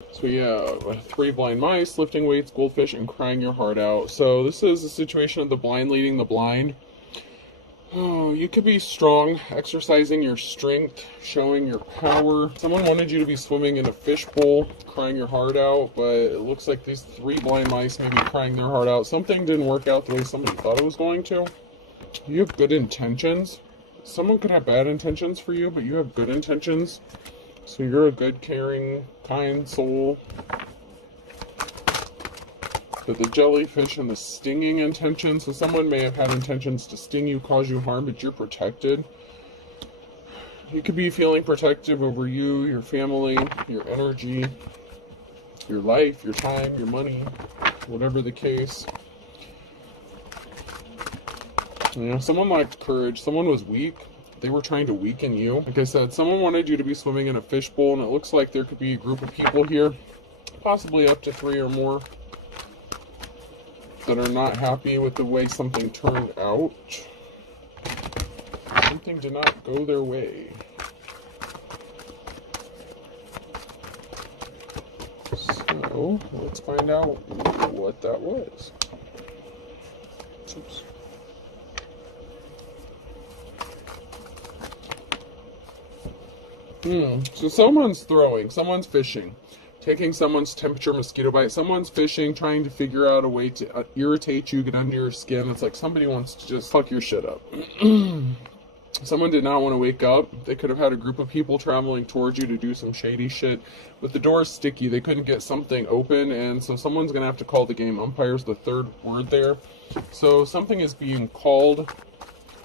So we have 3 blind mice, lifting weights, goldfish, and crying your heart out. So this is a situation of the blind leading the blind. Oh, you could be strong, exercising your strength, showing your power. Someone wanted you to be swimming in a fishbowl, crying your heart out, but it looks like these 3 blind mice may be crying their heart out. Something didn't work out the way somebody thought it was going to. You have good intentions. Someone could have bad intentions for you, but you have good intentions. So you're a good, caring, kind soul. But the jellyfish and the stinging intentions, so someone may have had intentions to sting you, cause you harm, but you're protected. You could be feeling protective over you, your family, your energy, your life, your time, your money, whatever the case. You know, someone lacked courage, someone was weak. They were trying to weaken you. Like I said, someone wanted you to be swimming in a fishbowl, and it looks like there could be a group of people here, possibly up to 3 or more, that are not happy with the way something turned out. Something did not go their way. So, let's find out what that was. Oops. So someone's throwing, someone's fishing, taking someone's temperature mosquito bite, someone's fishing, trying to figure out a way to irritate you, get under your skin. It's like somebody wants to just fuck your shit up. Someone did not want to wake up. They could have had a group of people traveling towards you to do some shady shit, but the door's sticky. They couldn't get something open, and so someone's going to have to call the game. Umpire's the 3rd word there. So something is being called.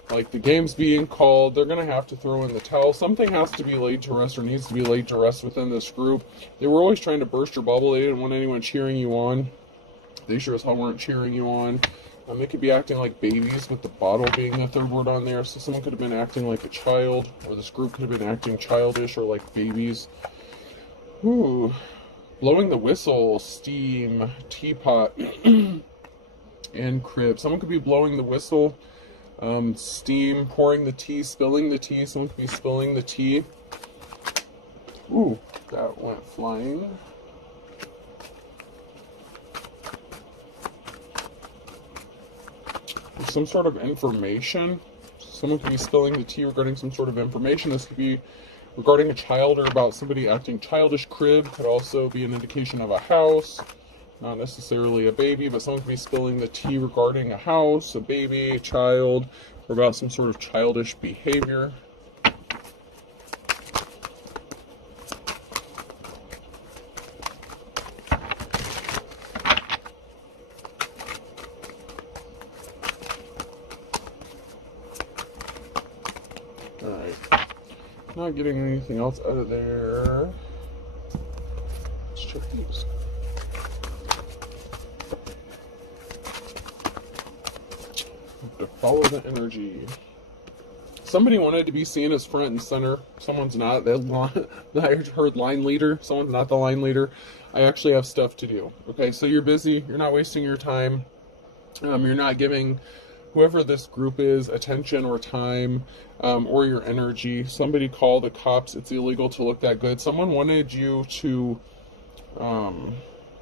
Like the game's being called, they're going to have to throw in the towel. Something has to be laid to rest or needs to be laid to rest within this group. They were always trying to burst your bubble. They didn't want anyone cheering you on. They sure as hell weren't cheering you on. They could be acting like babies, with the bottle being the 3rd word on there. So someone could have been acting like a child, or this group could have been acting childish or like babies. Ooh. Blowing the whistle, steam, teapot, and crib. Someone could be blowing the whistle. Steam, pouring the tea, spilling the tea. Someone could be spilling the tea. Ooh, that went flying. There's some sort of information. Someone could be spilling the tea regarding some sort of information. This could be regarding a child or about somebody acting childish. Crib could also be an indication of a house. Not necessarily a baby, but someone could be spilling the tea regarding a house, a baby, a child, or about some sort of childish behavior. Alright. Not getting anything else out of there. Let's check these. To follow the energy. Somebody wanted to be seen as front and center. Someone's not. I heard line leader. Someone's not the line leader. I actually have stuff to do. Okay, so you're busy. You're not wasting your time. You're not giving whoever this group is attention or time, or your energy. Somebody call the cops. It's illegal to look that good. Someone wanted you to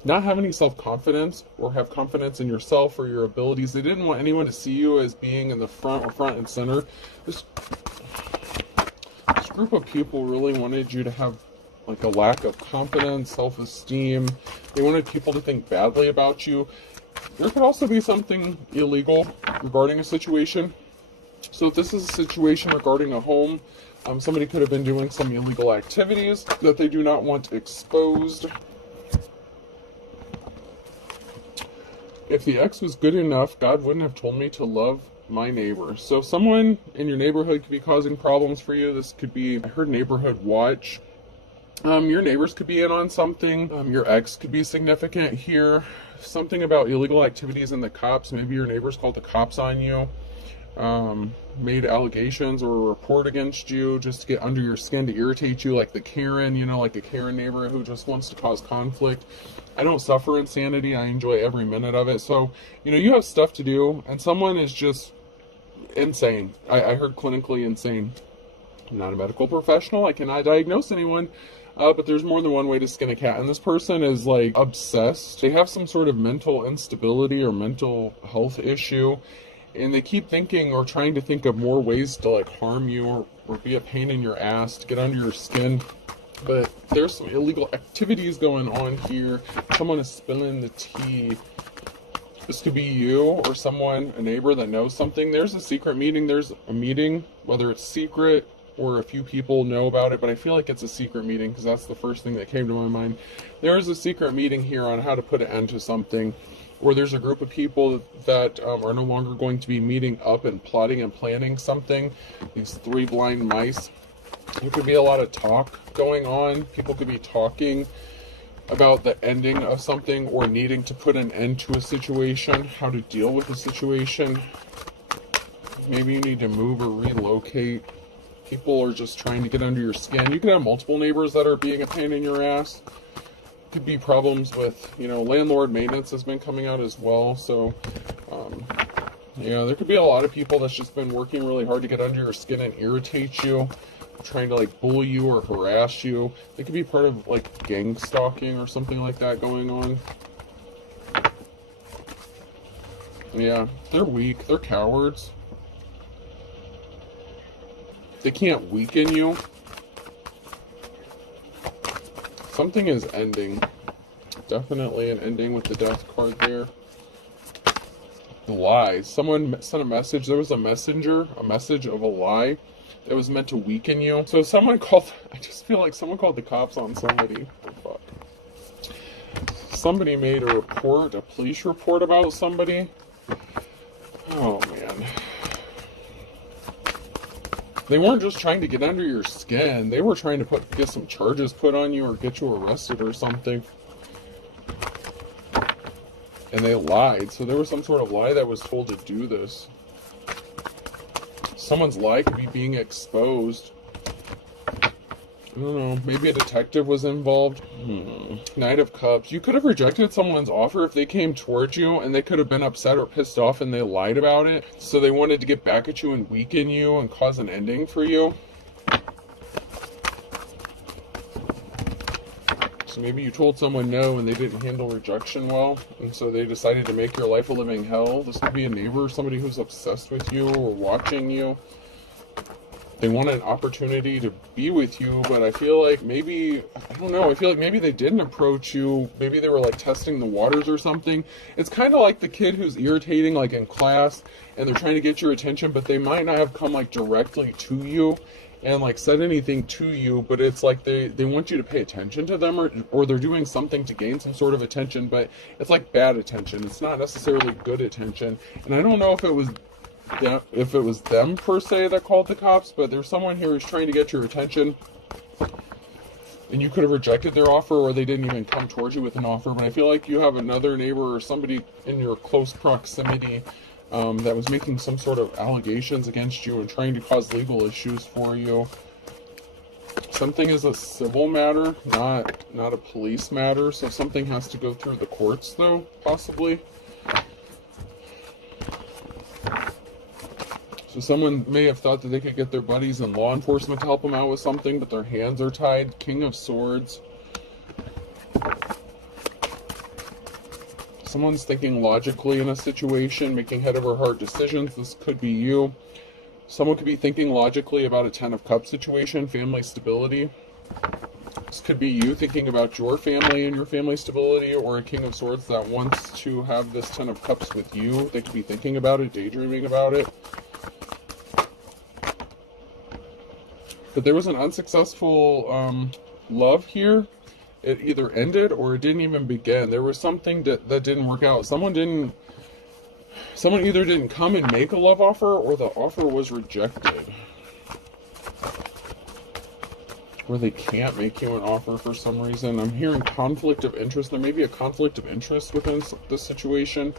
not have any self-confidence or have confidence in yourself or your abilities. They didn't want anyone to see you as being in the front or front and center. This group of people really wanted you to have like a lack of confidence, self-esteem. They wanted people to think badly about you. There could also be something illegal regarding a situation. So if this is a situation regarding a home, somebody could have been doing some illegal activities that they do not want exposed. If the ex was good enough, God wouldn't have told me to love my neighbor. So someone in your neighborhood could be causing problems for you. This could be, I heard neighborhood watch. Your neighbors could be in on something. Your ex could be significant here. Something about illegal activities and the cops. Maybe your neighbors called the cops on you. Made allegations or a report against you just to get under your skin, to irritate you, like the Karen, like a Karen neighbor who just wants to cause conflict. I don't suffer insanity. I enjoy every minute of it. So, you have stuff to do, and someone is just insane. I heard clinically insane. I'm not a medical professional. I cannot diagnose anyone. But there's more than one way to skin a cat, and this person is like obsessed. They have some sort of mental instability or mental health issue, and they keep thinking or trying to think of more ways to like harm you or be a pain in your ass, to get under your skin. But there's some illegal activities going on here. Someone is spilling the tea. This could be you or someone, a neighbor that knows something. There's a secret meeting. There's a meeting, whether it's secret or a few people know about it, but I feel like it's a secret meeting because that's the first thing that came to my mind. There is a secret meeting here on how to put an end to something, or there's a group of people that are no longer going to be meeting up and plotting and planning something. These three blind mice. There could be a lot of talk going on. People could be talking about the ending of something or needing to put an end to a situation, how to deal with a situation. Maybe you need to move or relocate. People are just trying to get under your skin. You could have multiple neighbors that are being a pain in your ass. Could be problems with, landlord maintenance has been coming out as well. So, there could be a lot of people that's just been working really hard to get under your skin and irritate you, trying to like bully you or harass you. They could be part of like gang stalking or something like that going on. Yeah, they're weak. They're cowards. They can't weaken you. Something is ending. Definitely an ending with the death card there. The lies. Someone sent a message. There was a message of a lie that was meant to weaken you. So I just feel like someone called the cops on somebody. Oh, fuck. Somebody made a police report about somebody. Oh, man. They weren't just trying to get under your skin. They were trying to get some charges put on you or get you arrested or something. And they lied. So there was some sort of lie that was told to do this. Someone's lie could be being exposed. I don't know. Maybe a detective was involved. Knight of Cups. You could have rejected someone's offer if they came towards you, and they could have been upset or pissed off and they lied about it. So they wanted to get back at you and weaken you and cause an ending for you. So maybe you told someone no and they didn't handle rejection well, and so they decided to make your life a living hell. This could be a neighbor, somebody who's obsessed with you or watching you. They want an opportunity to be with you, but I feel like maybe they didn't approach you. Maybe they were like testing the waters or something. It's kind of like the kid who's irritating like in class and they're trying to get your attention, but they might not have come like directly to you and like said anything to you, but it's like they want you to pay attention to them, or they're doing something to gain some sort of attention, but it's like bad attention. It's not necessarily good attention. And I don't know if it was them per se that called the cops, but there's someone here who's trying to get your attention, and you could have rejected their offer, or they didn't even come towards you with an offer. But I feel like you have another neighbor or somebody in your close proximity that was making some sort of allegations against you and trying to cause legal issues for you. Something is a civil matter, not a police matter, so something has to go through the courts though, possibly. So someone may have thought that they could get their buddies in law enforcement to help them out with something, but their hands are tied. King of Swords. Someone's thinking logically in a situation, making head over heart decisions. This could be you. Someone could be thinking logically about a Ten of Cups situation, family stability. This could be you thinking about your family and your family stability, or a King of Swords that wants to have this Ten of Cups with you. They could be thinking about it, daydreaming about it. But there was an unsuccessful love here. It either ended or it didn't even begin. There was something that didn't work out. Someone either didn't come and make a love offer, or the offer was rejected. Or they can't make you an offer for some reason. I'm hearing conflict of interest. There may be a conflict of interest within this situation.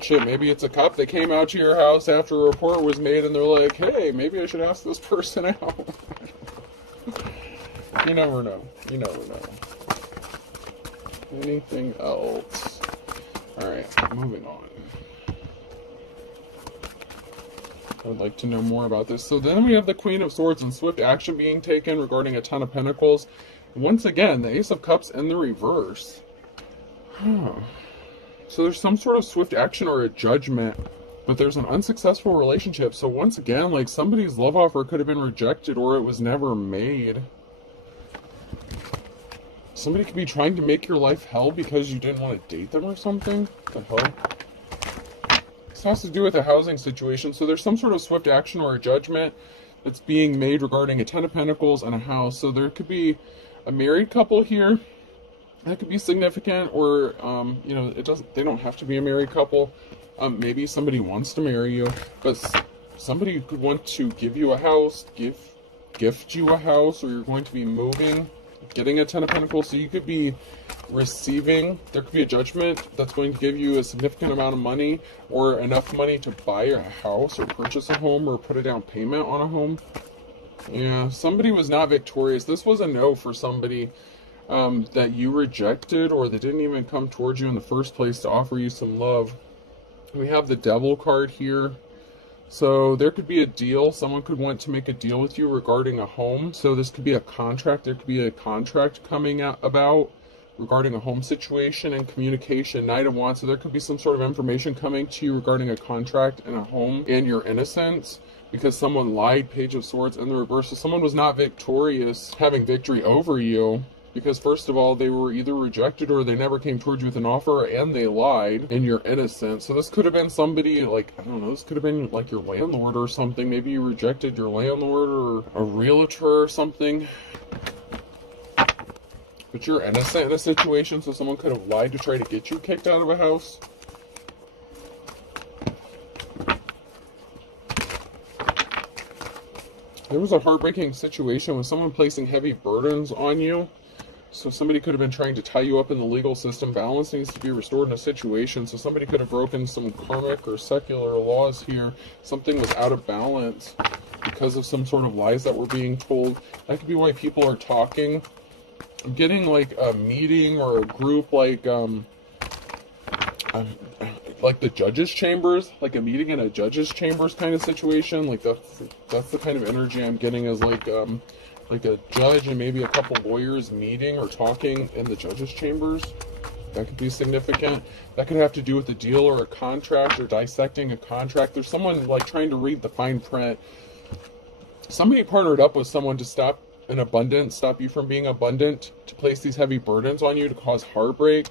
Shit, maybe it's a cop that came out to your house after a report was made and they're like, hey, maybe I should ask this person out. You never know. You never know. Anything else? Alright, moving on. I would like to know more about this. So then we have the Queen of Swords and swift action being taken regarding a Ten of Pentacles. Once again, the Ace of Cups in the reverse. So there's some sort of swift action or a judgment, but there's an unsuccessful relationship. So once again, like somebody's love offer could have been rejected or it was never made. Somebody could be trying to make your life hell because you didn't want to date them or something. What the hell? This has to do with a housing situation. So there's some sort of swift action or a judgment that's being made regarding a Ten of Pentacles and a house. So there could be a married couple here. That could be significant, or you know, they don't have to be a married couple. Maybe somebody wants to marry you, but somebody could want to give you a house, gift you a house, or you're going to be moving, getting a Ten of Pentacles. So you could be receiving, there could be a judgment that's going to give you a significant amount of money or enough money to buy a house or purchase a home or put a down payment on a home. Yeah, somebody was not victorious. This was a no for somebody that you rejected, or that didn't even come towards you in the first place to offer you some love. We have the Devil card here. So there could be a deal. Someone could want to make a deal with you regarding a home. So this could be a contract. There could be a contract coming out about regarding a home situation and communication. Knight of Wands. So there could be some sort of information coming to you regarding a contract and a home and your innocence, because someone lied. Page of Swords in the reverse. So someone was not victorious, having victory over you, because first of all, they were either rejected or they never came towards you with an offer and they lied, and you're innocent. So this could have been somebody, like, I don't know, this could have been like your landlord or something. Maybe you rejected your landlord or a realtor or something. But you're innocent in a situation, so someone could have lied to try to get you kicked out of a house. There was a heartbreaking situation with someone placing heavy burdens on you. So somebody could have been trying to tie you up in the legal system. Balance needs to be restored in a situation. So somebody could have broken some karmic or secular laws here. Something was out of balance because of some sort of lies that were being told. That could be why people are talking. I'm getting like a meeting or a group like the judge's chambers, like a meeting in a judge's chambers kind of situation. Like that's the kind of energy I'm getting, is like a judge and maybe a couple lawyers meeting or talking in the judge's chambers. That could be significant. That could have to do with a deal or a contract or dissecting a contract. There's someone like trying to read the fine print. Somebody partnered up with someone to stop an abundance, stop you from being abundant, to place these heavy burdens on you, to cause heartbreak.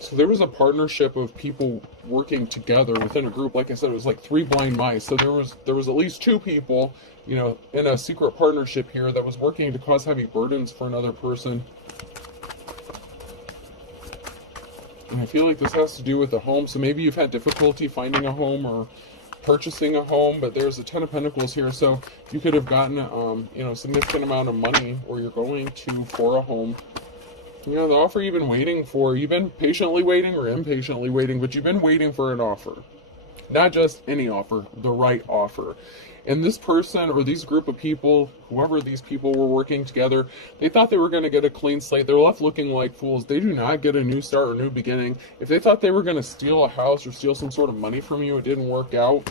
So there was a partnership of people working together within a group. Like I said, it was like 3 blind mice. So there was at least 2 people, you know, in a secret partnership here that was working to cause heavy burdens for another person. And I feel like this has to do with the home. So maybe you've had difficulty finding a home or purchasing a home, but there's a Ten of Pentacles here. So you could have gotten, you know, a significant amount of money, or you're going to, for a home. You know, the offer you've been waiting for, you've been patiently waiting or impatiently waiting, but you've been waiting for an offer. Not just any offer, the right offer. And this person or these group of people, whoever these people were working together, they thought they were going to get a clean slate. They were left looking like fools. They do not get a new start or a new beginning. If they thought they were going to steal a house or steal some sort of money from you, it didn't work out.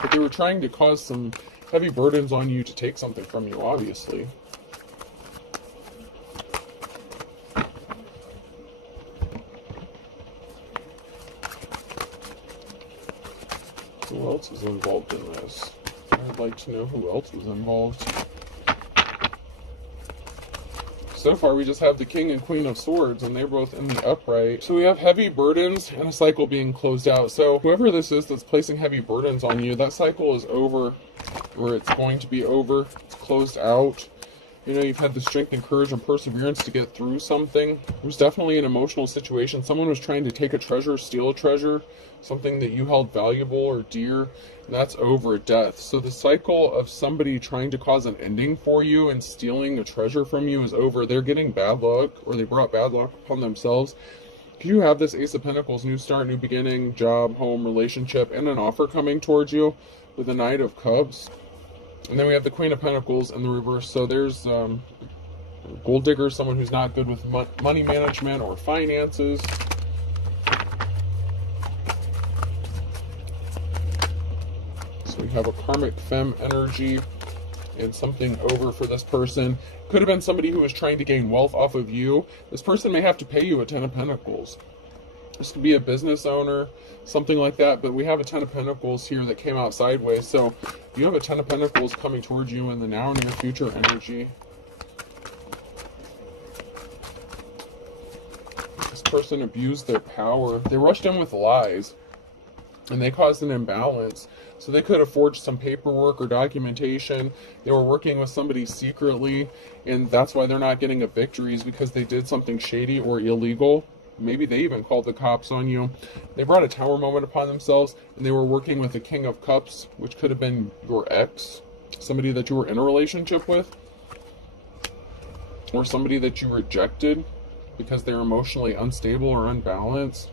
But they were trying to cause some heavy burdens on you to take something from you, obviously. Who else is involved in this? I'd like to know who else is involved. So far, we just have the King and Queen of Swords, and they're both in the upright. So we have heavy burdens and a cycle being closed out. So whoever this is that's placing heavy burdens on you, that cycle is over, or it's going to be over. It's closed out. You know, you've had the strength and courage and perseverance to get through something. It was definitely an emotional situation. Someone was trying to take a treasure, steal a treasure, something that you held valuable or dear, and that's over. Death. So the cycle of somebody trying to cause an ending for you and stealing a treasure from you is over. They're getting bad luck, or they brought bad luck upon themselves. You have this Ace of Pentacles, new start, new beginning, job, home, relationship, and an offer coming towards you with the Knight of Cups. And then we have the Queen of Pentacles in the reverse. So there's gold digger, someone who's not good with money management or finances. So We have a karmic femme energy and something over for this person. Could have been somebody who was trying to gain wealth off of you. This person may have to pay you a 10 of Pentacles. This could be a business owner, something like that, but we have a 10 of Pentacles here that came out sideways. So you have a 10 of Pentacles coming towards you in the now and near future energy. This person abused their power. They rushed in with lies, and they caused an imbalance. So they could have forged some paperwork or documentation. They were working with somebody secretly, and that's why they're not getting a victory, is because they did something shady or illegal. Maybe they even called the cops on you. They brought a tower moment upon themselves, and they were working with the King of Cups, which could have been your ex, somebody that you were in a relationship with, or somebody that you rejected because they're emotionally unstable or unbalanced.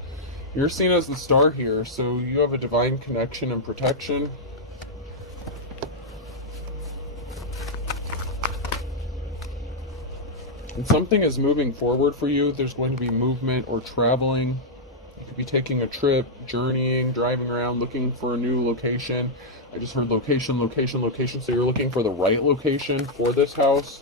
You're seen as the star here, so you have a divine connection and protection. And something is moving forward for you. There's going to be movement or traveling. You could be taking a trip, journeying, driving around, looking for a new location. I just heard location, location, location. So you're looking for the right location for this house.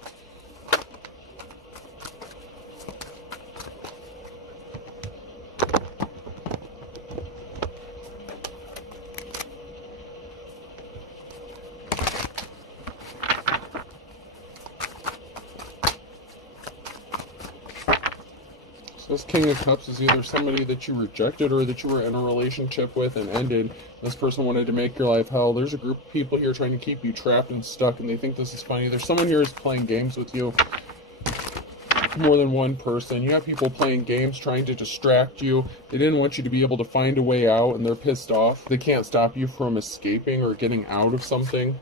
This King of Cups is either somebody that you rejected or that you were in a relationship with and ended. This person wanted to make your life hell. There's a group of people here trying to keep you trapped and stuck, and they think this is funny. There's someone here who's playing games with you. More than one person. You have people playing games trying to distract you. They didn't want you to be able to find a way out, and they're pissed off. They can't stop you from escaping or getting out of something.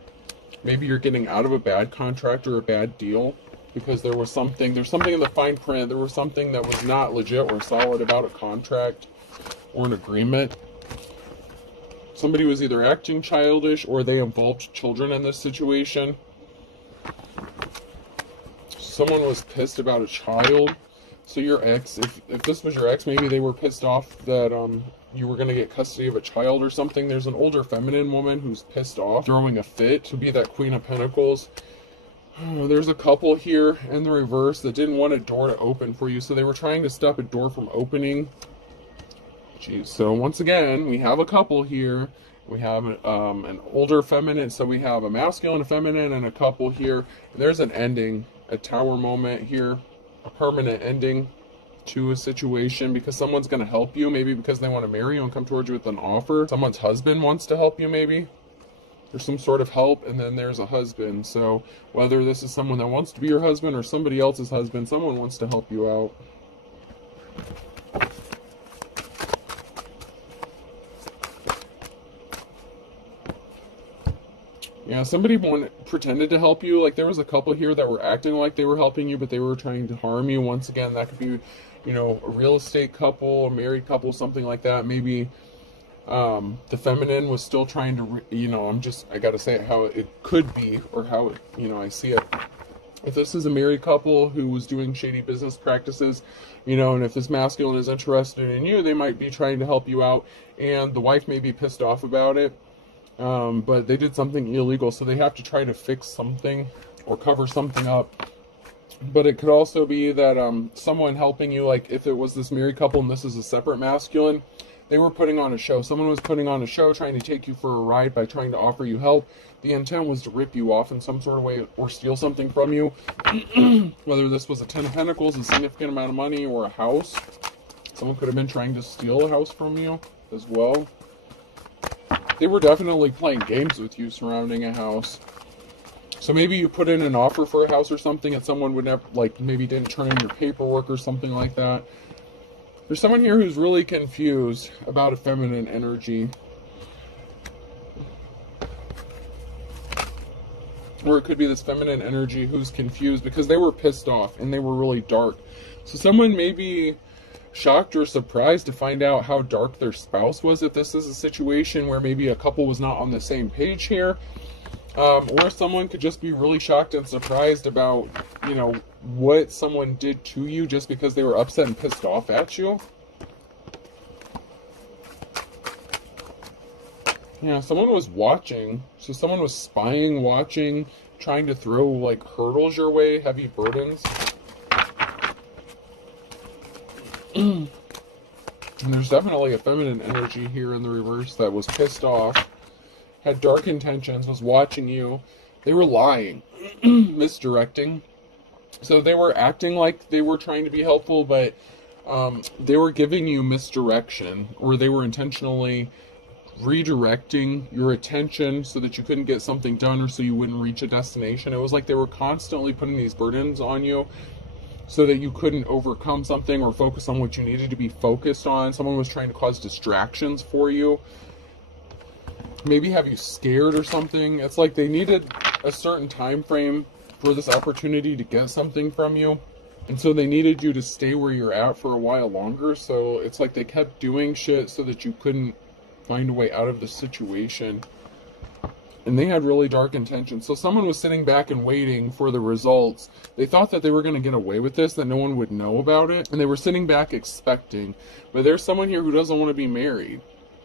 Maybe you're getting out of a bad contract or a bad deal, because there's something in the fine print, there was something that was not legit or solid about a contract or an agreement. Somebody was either acting childish or they involved children in this situation. Someone was pissed about a child. So your ex, if this was your ex, maybe they were pissed off that you were going to get custody of a child or something. There's an older feminine woman who's pissed off, throwing a fit, to be that Queen of Pentacles. There's a couple here in the reverse that didn't want a door to open for you, so they were trying to stop a door from opening. Jeez. So once again, we have a couple here. We have an older feminine, so we have a masculine, a feminine, and a couple here. There's an ending, a tower moment here, a permanent ending to a situation, because someone's going to help you, maybe because they want to marry you and come towards you with an offer. Someone's husband wants to help you, maybe. There's some sort of help, and then there's a husband. So whether this is someone that wants to be your husband or somebody else's husband, someone wants to help you out. Yeah, somebody pretended to help you. Like, there was a couple here that were acting like they were helping you, but they were trying to harm you. Once again, that could be, you know, a real estate couple, a married couple, something like that. Maybe the feminine was still trying to, you know, I gotta say it how it could be, or how it, you know, I see it. If this is a married couple who was doing shady business practices, you know, and if this masculine is interested in you, they might be trying to help you out, and the wife may be pissed off about it, but they did something illegal, so they have to try to fix something or cover something up. But it could also be that someone helping you, like if it was this married couple and this is a separate masculine, they were putting on a show. Someone was putting on a show, trying to take you for a ride by trying to offer you help. The intent was to rip you off in some sort of way or steal something from you. Whether this was a 10 of Pentacles, a significant amount of money, or a house. Someone could have been trying to steal a house from you as well. They were definitely playing games with you surrounding a house. So maybe you put in an offer for a house or something, and someone would never, like, maybe didn't turn in your paperwork or something like that. There's someone here who's really confused about a feminine energy. Or it could be this feminine energy who's confused because they were pissed off and they were really dark. So someone may be shocked or surprised to find out how dark their spouse was, if this is a situation where maybe a couple was not on the same page here. Or someone could just be really shocked and surprised about, you know, what someone did to you just because they were upset and pissed off at you. Yeah, someone was watching. So someone was spying, watching, trying to throw like hurdles your way, heavy burdens. And there's definitely a feminine energy here in the reverse that was pissed off, had dark intentions, was watching you. They were lying, misdirecting. So they were acting like they were trying to be helpful, but they were giving you misdirection, or they were intentionally redirecting your attention so that you couldn't get something done, or so you wouldn't reach a destination. It was like they were constantly putting these burdens on you so that you couldn't overcome something or focus on what you needed to be focused on. Someone was trying to cause distractions for you, maybe have you scared or something. It's like they needed a certain time frame for this opportunity to get something from you, and so they needed you to stay where you're at for a while longer. So it's like they kept doing shit so that you couldn't find a way out of the situation. And they had really dark intentions. So someone was sitting back and waiting for the results. They thought that they were going to get away with this, that no one would know about it, and they were sitting back expecting. But there's someone here who doesn't want to be married.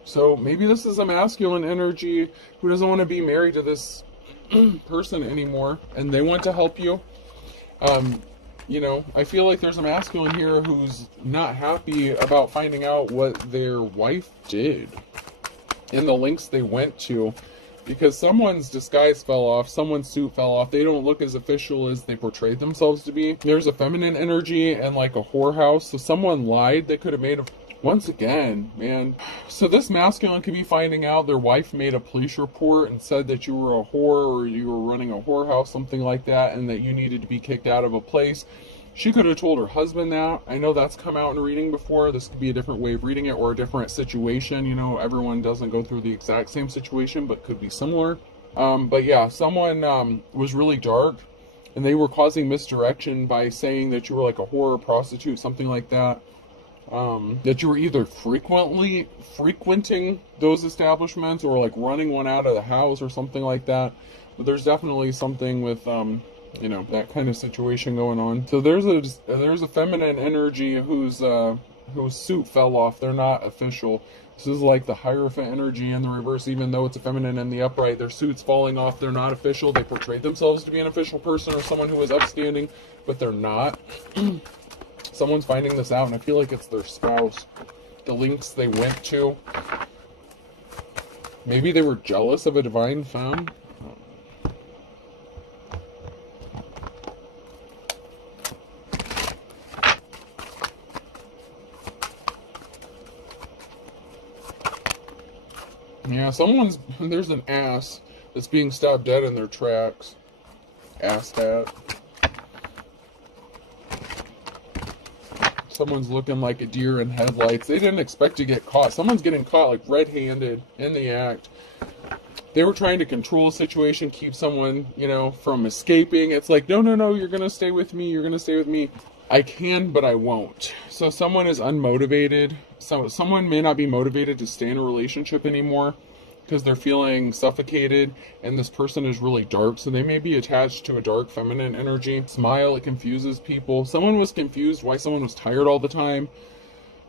So maybe this is a masculine energy who doesn't want to be married to this person anymore, and they want to help you. You know, I feel like there's a masculine here who's not happy about finding out what their wife did and the lengths they went to, because someone's disguise fell off, someone's suit fell off. They don't look as official as they portrayed themselves to be. There's a feminine energy and like a whorehouse. So someone lied. They could have made a... Once again, man. So this masculine could be finding out their wife made a police report and said that you were a whore, or you were running a whorehouse, something like that, and that you needed to be kicked out of a place. She could have told her husband that. I know that's come out in a reading before. This could be a different way of reading it, or a different situation. You know, everyone doesn't go through the exact same situation, but could be similar. But yeah, someone was really dark, and they were causing misdirection by saying that you were like a whore or prostitute, something like that. That you were either frequenting those establishments, or like running one out of the house or something like that. But there's definitely something with you know, that kind of situation going on. So there's a feminine energy whose suit fell off. They're not official. This is like the Hierophant energy in the reverse. Even though it's a feminine in the upright, their suit's falling off. They're not official. They portrayed themselves to be an official person or someone who is upstanding, but they're not. Someone's finding this out, and I feel like it's their spouse. The links they went to. Maybe they were jealous of a divine femme. Yeah, there's an ass that's being stopped dead in their tracks. Asshat. Someone's looking like a deer in headlights. They didn't expect to get caught. Someone's getting caught like red-handed in the act. They were trying to control a situation, keep someone, you know, from escaping. It's like, no, you're going to stay with me. You're going to stay with me. I can, but I won't. So someone is unmotivated. Someone may not be motivated to stay in a relationship anymore because they're feeling suffocated, and this person is really dark, so they may be attached to a dark feminine energy. Smile, it confuses people. Someone was confused why someone was tired all the time.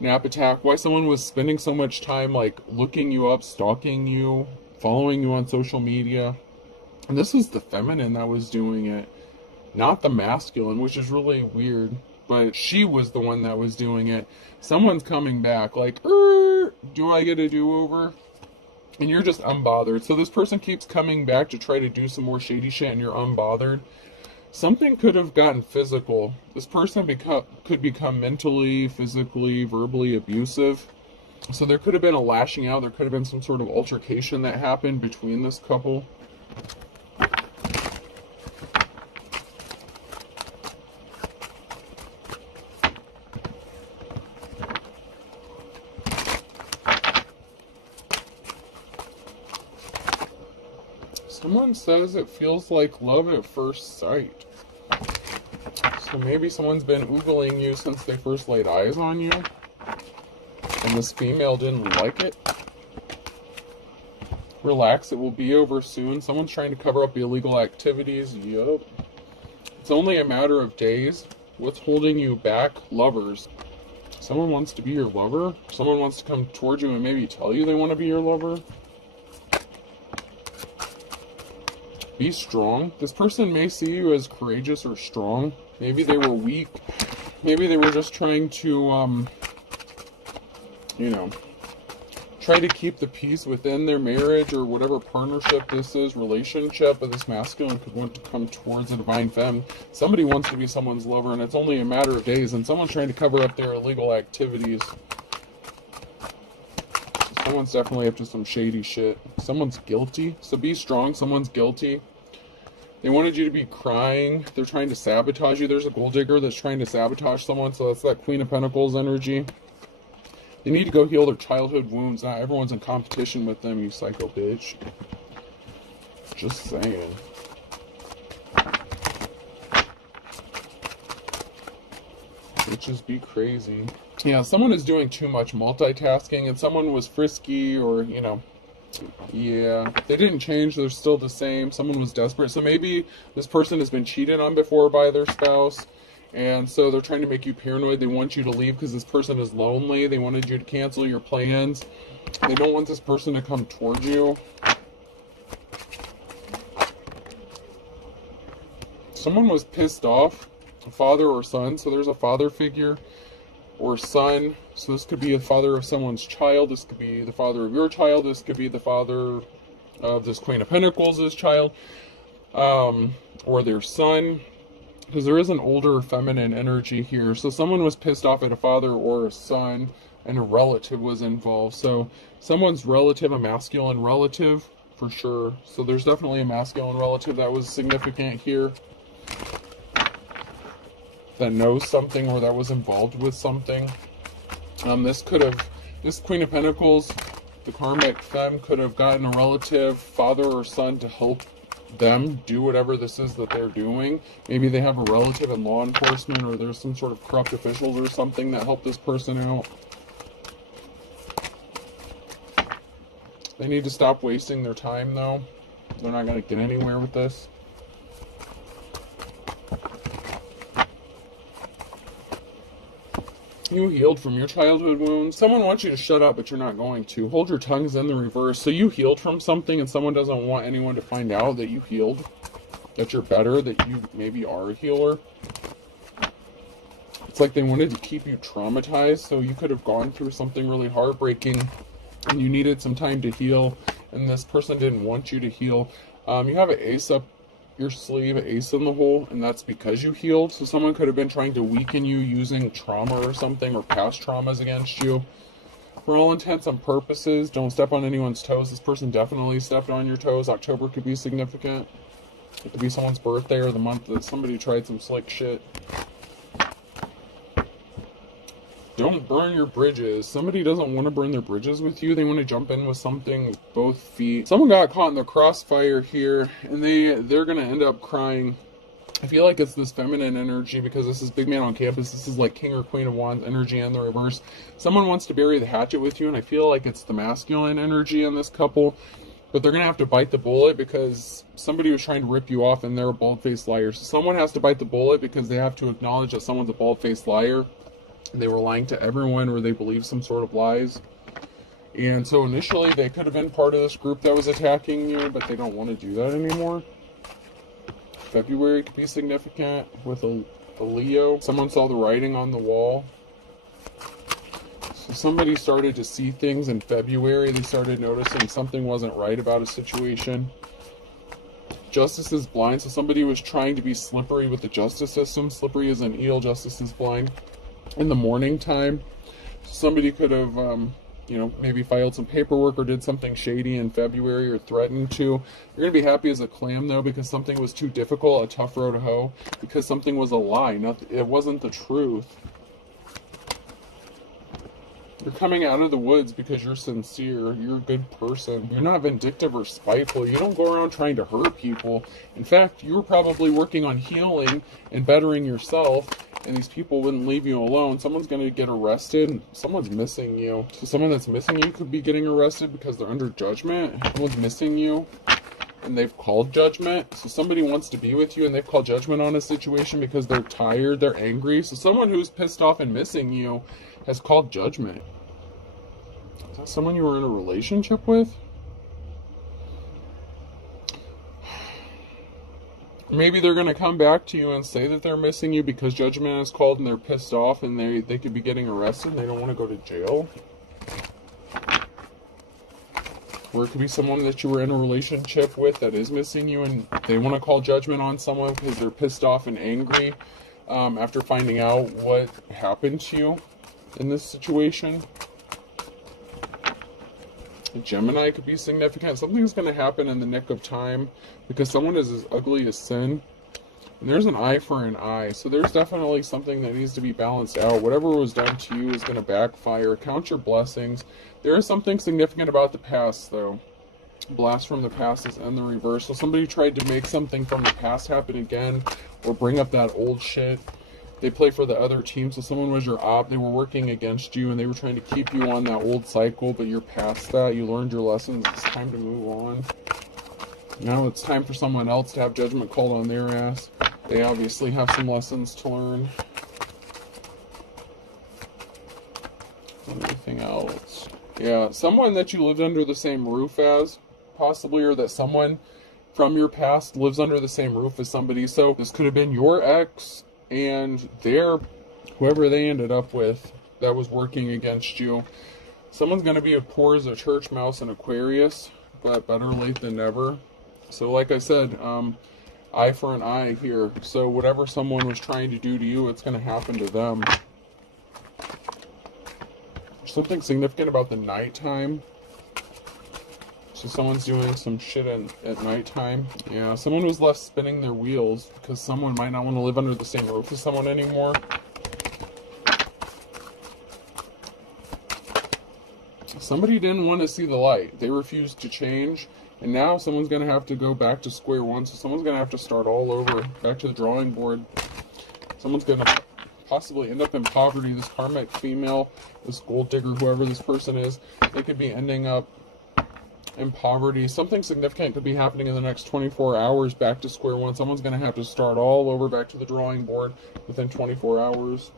Nap attack. Why someone was spending so much time like looking you up, stalking you, following you on social media. And this is the feminine that was doing it, not the masculine, which is really weird. But she was the one that was doing it. Someone's coming back like, do I get a do-over? And you're just unbothered. So this person keeps coming back to try to do some more shady shit, and you're unbothered. Something could have gotten physical. This person could become mentally, physically, verbally abusive. So there could have been a lashing out. There could have been some sort of altercation that happened between this couple. Someone says it feels like love at first sight. So maybe someone's been oogling you since they first laid eyes on you, and this female didn't like it. Relax, it will be over soon. Someone's trying to cover up the illegal activities. Yup. It's only a matter of days. What's holding you back? Lovers. Someone wants to be your lover. Someone wants to come towards you and maybe tell you they want to be your lover. Be strong. This person may see you as courageous or strong. Maybe they were weak. Maybe they were just trying to, you know, try to keep the peace within their marriage or whatever partnership this is, relationship, but this masculine could want to come towards a divine femme. Somebody wants to be someone's lover, and it's only a matter of days, and someone's trying to cover up their illegal activities. Someone's definitely up to some shady shit. Someone's guilty. So be strong. Someone's guilty. They wanted you to be crying. They're trying to sabotage you. There's a gold digger that's trying to sabotage someone. So that's that Queen of Pentacles energy. They need to go heal their childhood wounds. Not everyone's in competition with them, you psycho bitch. Just saying. Bitches be crazy. Yeah, someone is doing too much multitasking, and someone was frisky, or, you know, yeah, they didn't change, they're still the same. Someone was desperate. So maybe this person has been cheated on before by their spouse, and so they're trying to make you paranoid. They want you to leave because this person is lonely. They wanted you to cancel your plans. They don't want this person to come towards you. Someone was pissed off, a father or son. So there's a father figure or son. So this could be a father of someone's child. This could be the father of your child. This could be the father of this Queen of Pentacles' child, or their son, because there is an older feminine energy here. So someone was pissed off at a father or a son, and a relative was involved. So someone's relative, a masculine relative, for sure. So there's definitely a masculine relative that was significant here, that knows something or that was involved with something. This Queen of Pentacles, the karmic femme, could have gotten a relative, father or son, to help them do whatever this is that they're doing. Maybe they have a relative in law enforcement, or there's some sort of corrupt officials or something that help this person out. They need to stop wasting their time, though. They're not going to get anywhere with this. You healed from your childhood wounds. Someone wants you to shut up, but you're not going to. Hold your tongues in the reverse. So you healed from something, and someone doesn't want anyone to find out that you healed, that you're better, that you maybe are a healer. It's like they wanted to keep you traumatized, so you could have gone through something really heartbreaking, and you needed some time to heal, and this person didn't want you to heal. You have an ace up your sleeve, an ace in the hole, and that's because you healed. So someone could have been trying to weaken you using trauma or something, or past traumas against you. For all intents and purposes, don't step on anyone's toes. This person definitely stepped on your toes. October could be significant. It could be someone's birthday or the month that somebody tried some slick shit. Don't burn your bridges. Somebody doesn't want to burn their bridges with you. They want to jump in with something with both feet. Someone got caught in the crossfire here, and they're going to end up crying. I feel like it's this feminine energy, because this is big man on campus. This is like King or Queen of Wands energy in the reverse. Someone wants to bury the hatchet with you, and I feel like it's the masculine energy in this couple. But they're going to have to bite the bullet, because somebody was trying to rip you off, and they're a bald-faced liar. So someone has to bite the bullet, because they have to acknowledge that someone's a bald-faced liar. They were lying to everyone, or they believed some sort of lies. And so initially they could have been part of this group that was attacking you, but they don't want to do that anymore. February could be significant with a Leo. Someone saw the writing on the wall. So somebody started to see things in February. They started noticing something wasn't right about a situation. Justice is blind, so somebody was trying to be slippery with the justice system. Slippery is an eel, justice is blind. In the morning time, somebody could have, maybe filed some paperwork or did something shady in February, or threatened to. You're going to be happy as a clam, though, because something was too difficult, a tough road to hoe, because something was a lie. It wasn't the truth. You're coming out of the woods because you're sincere. You're a good person. You're not vindictive or spiteful. You don't go around trying to hurt people. In fact, you were probably working on healing and bettering yourself, and these people wouldn't leave you alone. Someone's going to get arrested, and someone's missing you. So someone that's missing you could be getting arrested because they're under judgment. Someone's missing you, and they've called judgment. So somebody wants to be with you, and they've called judgment on a situation because they're tired, they're angry. So someone who's pissed off and missing you has called judgment. Is that someone you were in a relationship with? Maybe they're going to come back to you and say that they're missing you because judgment is called and they're pissed off and they could be getting arrested and they don't want to go to jail. Or it could be someone that you were in a relationship with that is missing you and they want to call judgment on someone because they're pissed off and angry after finding out what happened to you in this situation. A Gemini could be significant. Something's going to happen in the nick of time because someone is as ugly as sin. And there's an eye for an eye. So there's definitely something that needs to be balanced out. Whatever was done to you is going to backfire. Count your blessings. There is something significant about the past, though. Blast from the past is in the reverse. So somebody tried to make something from the past happen again or bring up that old shit. They play for the other team, so someone was your op, they were working against you, and they were trying to keep you on that old cycle, but you're past that, you learned your lessons, it's time to move on. Now it's time for someone else to have judgment called on their ass. They obviously have some lessons to learn. Anything else? Yeah, someone that you lived under the same roof as, possibly, or that someone from your past lives under the same roof as somebody, so this could have been your ex, and whoever they ended up with that was working against you. Someone's going to be as poor as a church mouse in Aquarius, but better late than never. So like I said, eye for an eye here. So whatever someone was trying to do to you, it's going to happen to them. Something significant about the nighttime. So someone's doing some shit at nighttime. Yeah, someone was left spinning their wheels because someone might not want to live under the same roof as someone anymore. Somebody didn't want to see the light. They refused to change. And now someone's going to have to go back to square one. So someone's going to have to start all over, back to the drawing board. Someone's going to possibly end up in poverty. This karmic female, this gold digger, whoever this person is, they could be ending up in poverty. Something significant could be happening in the next 24 hours, back to square one. Someone's going to have to start all over, back to the drawing board within 24 hours.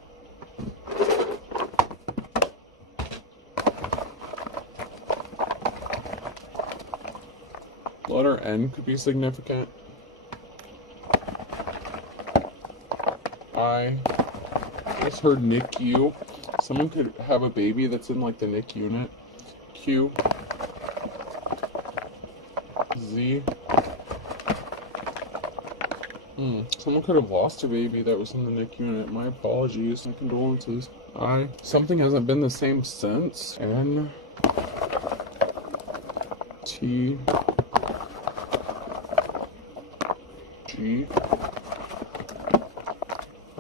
Letter N could be significant. I just heard NICU. Someone could have a baby that's in like the NIC unit. Q. Z. Someone could have lost a baby that was in the NIC unit. My apologies. My condolences. I. Something hasn't been the same since. N. T. G.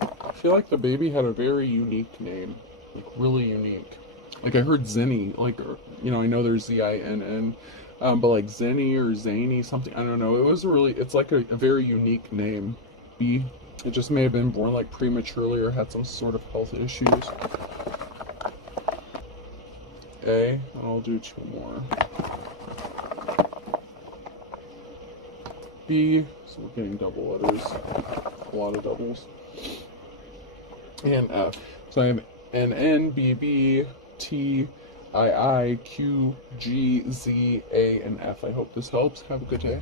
I feel like the baby had a very unique name. Like, really unique. Like, I heard Zinni. Like, you know, I know there's Z-I-N-N. But like Zenny or Zany, something, I don't know. It was it's like a very unique name. B. It just may have been born like prematurely or had some sort of health issues. A. I'll do two more. B. So we're getting double letters. A lot of doubles. And F. So I have N, B, B, T, I, Q, G, Z, A, and F. I hope this helps. Have a good day.